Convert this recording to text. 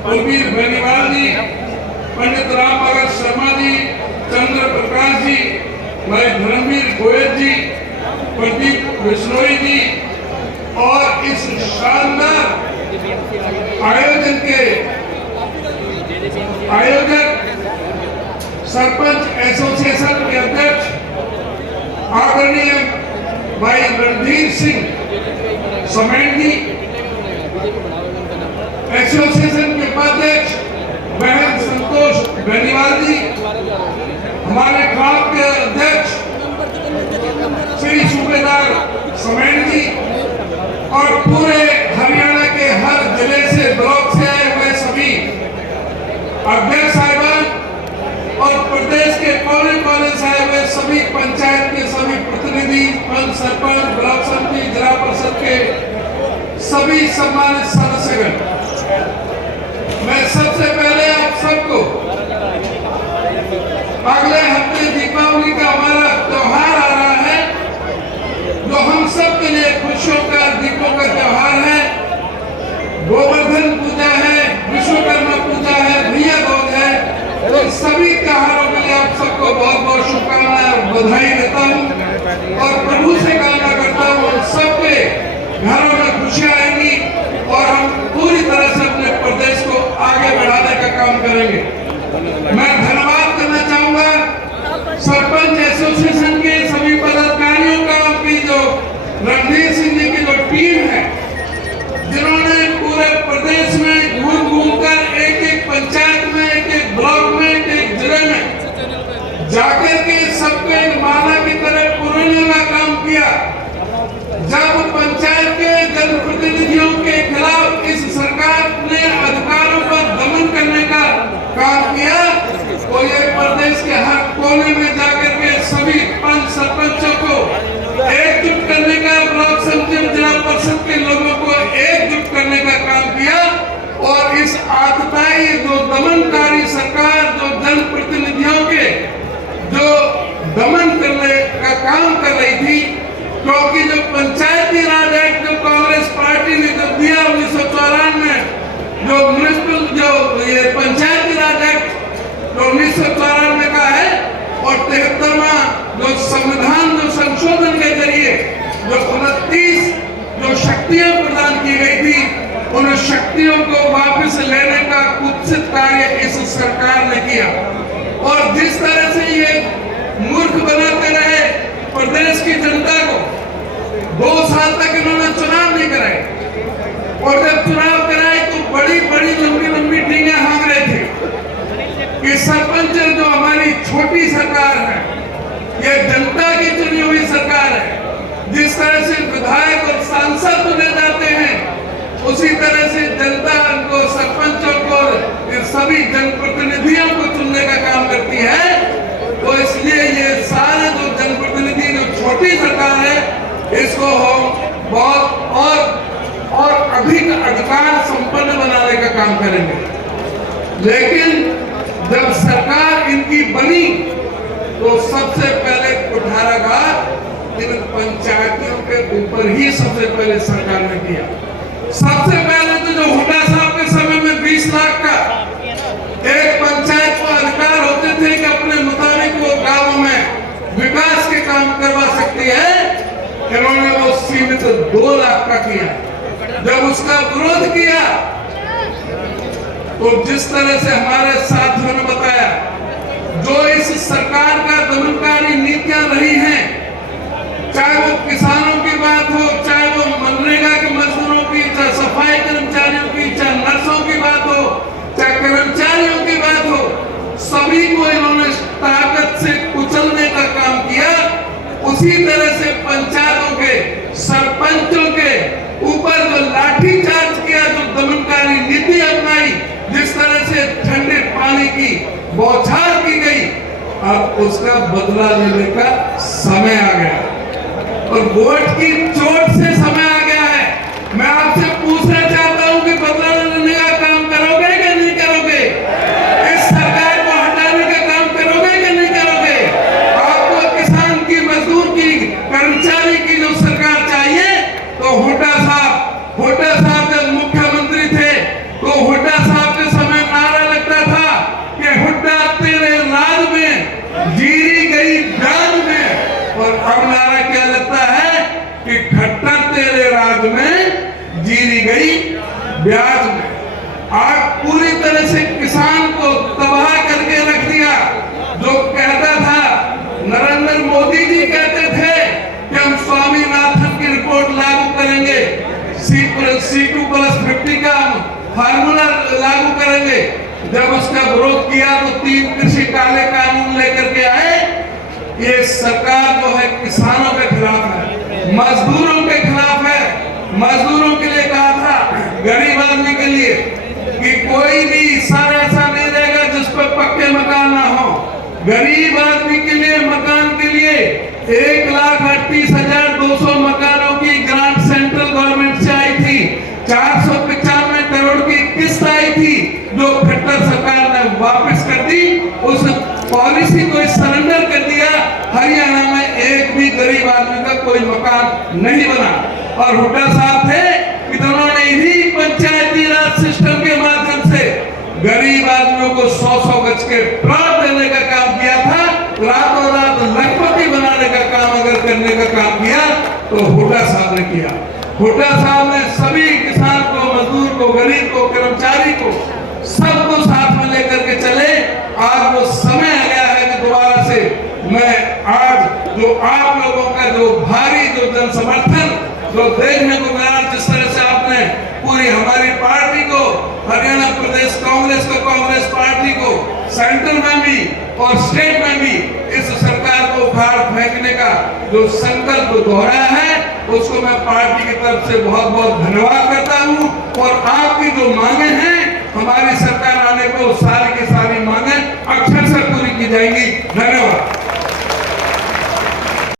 कुलबीर बेनीवाल जी, पंडित राम भगत शर्मा जी, चंद्र प्रकाश जी, भाई धर्मवीर गोयल जी, प्रदीप बिश्नोई जी और इस शानदार आयोजन के आयोजक सरपंच एसोसिएशन के अध्यक्ष आदरणीय भाई रणधीर सिंह समेत जी, एसोसिएशन के उपाध्यक्ष बहन संतोष बेनीवाल जी, हमारे क्लब के अध्यक्ष श्री सूबेदार समेत जी और पूरे हरियाणा के हर जिले से ब्लॉक से आए हुए सभी अध्यक्ष साहिबान और प्रदेश के कोने कोने से आए हुए सभी पंचायत के सभी प्रतिनिधि, पंच, सरपंच, ब्लॉक समिति, जिला परिषद के सभी सम्मानित सदस्यगण, मैं सबसे पहले आप सबको अगले हफ्ते दीपावली का हमारा त्योहार आ रहा है, जो हम सब के लिए खुशियों का, दीपों का त्योहार है। गोवर्धन पूजा है, विश्वकर्मा पूजा है, भैया दूज है, तो सभी त्योहारों के लिए आप सबको बहुत बहुत शुभकामनाएं और बधाई देता हूँ और प्रभु से कामना करता हूँ सबके घरों में खुशियां आएंगी और हम पूरी तरह से अपने प्रदेश को आगे बढ़ाने का काम करेंगे। मैं धन्यवाद करना चाहूंगा सरपंच एसोसिएशन के सभी पदाधिकारियों का, उनकी जो रणधीर सिंह जी की जो टीम है, जिन्होंने पूरे प्रदेश में घूम घूमकर एक एक पंचायत में, एक एक ब्लॉक में, एक एक जिले में जाकर के सबको एक माला की तरह पुराने का काम किया। जब पंचायत के जनप्रतिनिधियों के खिलाफ इस सरकार ने अधिकारों पर दमन करने का काम किया, तो ये प्रदेश के हर कोने में जाकर के सभी पंच सरपंचों को एकजुट करने का, ब्लॉक समिति, जिला परिषद के लोगों को एकजुट करने का काम किया और इस आतताई, जो दमनकारी सरकार, जो जनप्रतिनिधियों के जो दमन करने का काम कर रही थी, क्योंकि जो पंचायती राज एक्ट जो कांग्रेस पार्टी ने जो दिया 1994 में, जो म्युनिसिपल जो ये पंचायती राज एक्ट जो 1994 का है और 73वां जो संविधान जो संशोधन के जरिए जो 29 जो शक्तियां प्रदान की गई थी, उन शक्तियों को वापस लेने का कुत्सित कार्य इस सरकार ने किया और जिस तरह से ये मूर्ख बनाते रहे प्रदेश की जनता को, 2 साल तक इन्होंने चुनाव नहीं कराए और जब चुनाव कराए तो बड़ी बड़ी लंबी लंबी डींगे हाँक रहे थे कि सरपंच जो हमारी छोटी सरकार है, ये जनता की चुनी हुई सरकार है, जिस तरह से विधायक और सांसद चुने जाते हैं, उसी तरह से जनता को, सरपंचों को, सभी जनप्रतिनिधियों को चुनने का काम करती है। तो इसलिए ये सारे जो जनप्रतिनिधि जो छोटी सरकार है, इसको हम बहुत और अधिक अधिकार संपन्न बनाने का काम करेंगे। लेकिन जब सरकार इनकी बनी तो सबसे पहले कुठाराघात इन पंचायतियों के ऊपर ही सबसे पहले सरकार ने किया। सबसे पहले तो जो हुड्डा साहब के समय में 20 लाख का एक पंचायत को अधिकार होते थे कि अपने मुताबिक वो गांव में विकास के काम करवा सकती है, इन्होंने वो सीमित 2 लाख का किया। जब उसका विरोध किया तो जिस तरह से हमारे साथियों ने बताया, जो इस सरकार का दमनकारी नीतियां रही हैं, चाहे वो किसानों की बात हो, चाहे वो मनरेगा के मजदूरों की, चाहे सफाई कर्मचारियों की, चाहे नर्सों की बात हो, चाहे कर्मचारियों की बात हो, सभी को इन्होंने ताकत से कुचलने का काम किया। उसी तरह से पंचायतों के सरपंचों के ऊपर जो लाठीचार्ज किया, जो दमनकारी नीति अपनाई, जिस तरह से ठंडे पानी की बौछार की गई, अब उसका बदला लेने का समय आ गया और वोट की चोट से समय आ गया है। मैं आपसे पूछना चाहता हूं कि बदला लेने का काम करोगे कि नहीं करोगे? इस सरकार को हटाने का काम करोगे कि नहीं करोगे? आपको किसान की, मजदूर की, कर्मचारी की जो सरकार चाहिए, तो हुड्डा साहब जब मुख्यमंत्री थे तो हुड्डा साहब के गई ब्याज में। आज पूरी तरह से किसान को तबाह करके रख दिया। जो कहता था, नरेंद्र मोदी जी कहते थे कि हम स्वामीनाथन की रिपोर्ट लागू करेंगे, C2+50 का फार्मूला लागू करेंगे। जब उसका विरोध किया तो 3 कृषि काले कानून लेकर के आए। ये सरकार जो है किसानों के खिलाफ है, मजदूरों के खिलाफ है। मजदूरों के लिए कहा था, गरीब आदमी के लिए, कि कोई भी सारा ऐसा नहीं रहेगा जिस पर पक्के मकान ना हो। गरीब आदमी के लिए, मकान के लिए 1,38,200 मकानों की ग्रांट सेंट्रल गवर्नमेंट से आई थी। 495 करोड़ की किस्त आई थी, जो खट्टर सरकार ने वापस कर दी। उस पॉलिसी को सरेंडर कर दिया। हरियाणा में एक भी गरीब आदमी का कोई मकान नहीं बना। और हुड्डा साहब थे, इन्होंने इन्हीं पंचायती राज सिस्टम के माध्यम से गरीब आदमियों को 100-100 गज के प्लॉट देने का काम किया था। रातों रात लखपति बनाने का काम अगर करने का काम किया तो हुड्डा साहब ने किया। हुड्डा साहब ने सभी किसान को, मजदूर को, गरीब को, कर्मचारी को, सबको साथ में लेकर के चले। आज वो समय आ गया है कि दोबारा से मैं आज जो आप लोगों का जो भारी जो जन समर्थन जो देखने को मिला, जिस तरह से आपने पूरी हमारी पार्टी को, हरियाणा प्रदेश कांग्रेस को, कांग्रेस पार्टी को सेंट्रल में भी और स्टेट में भी इस सरकार को उखाड़ फेंकने का जो संकल्प दोहराया है, उसको मैं पार्टी की तरफ से बहुत बहुत धन्यवाद करता हूं। और आपकी जो मांगे हैं, हमारी सरकार आने पर सारी की सारी मांगे अक्षर से पूरी की जाएंगी। धन्यवाद।